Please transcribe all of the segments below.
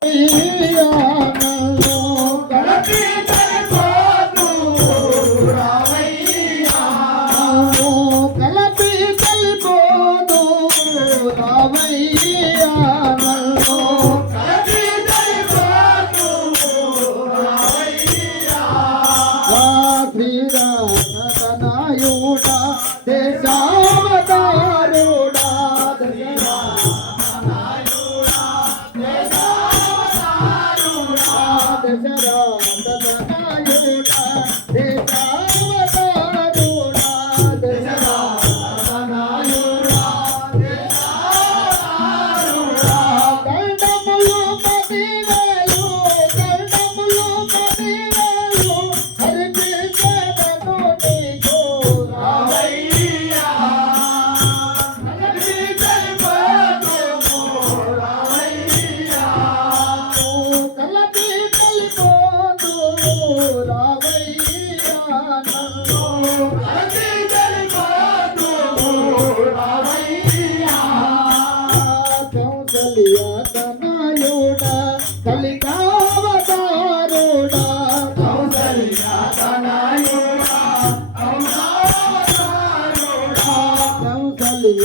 哎呀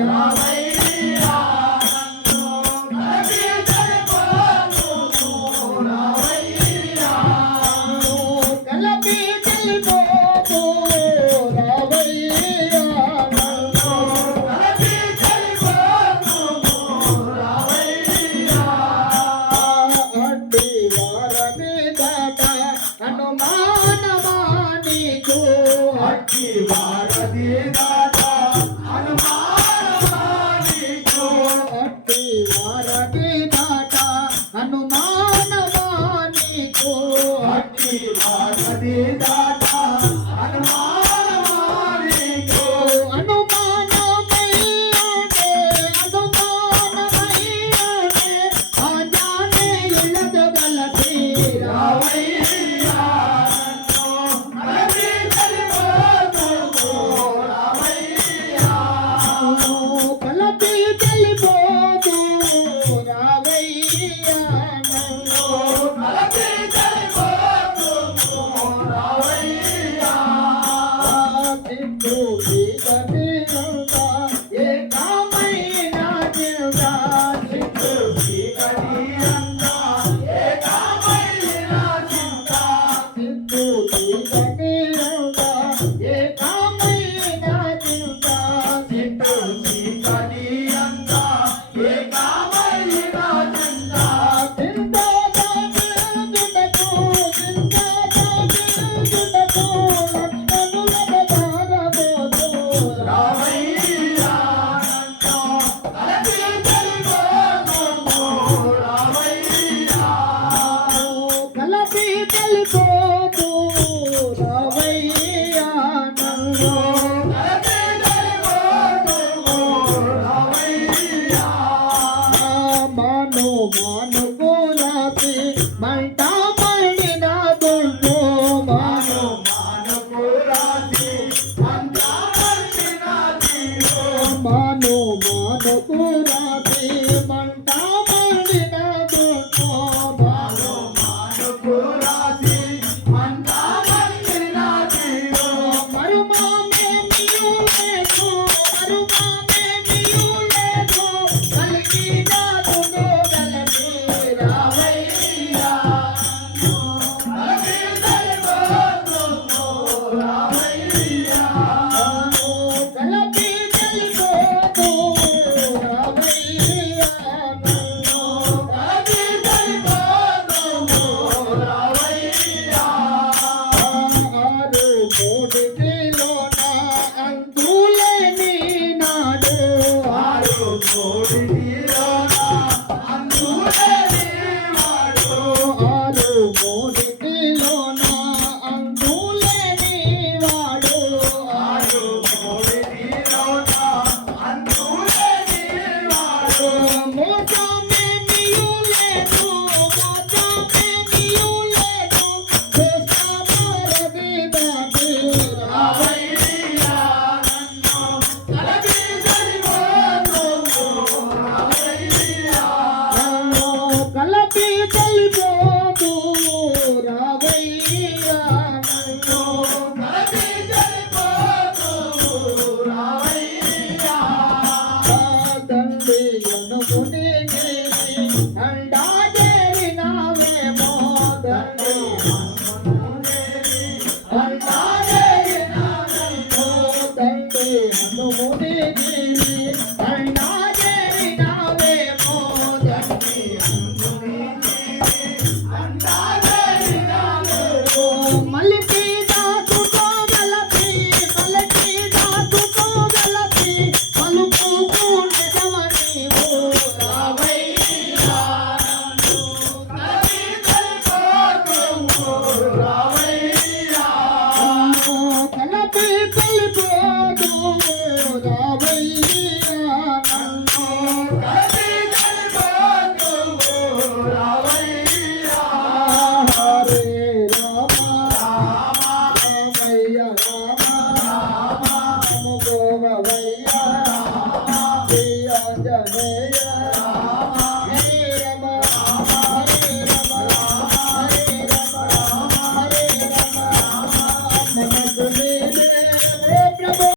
Amém. నువ్వు ಗುರುನಾ ನುಗುಡಿಗೆ ಕಂಡಾ yeah.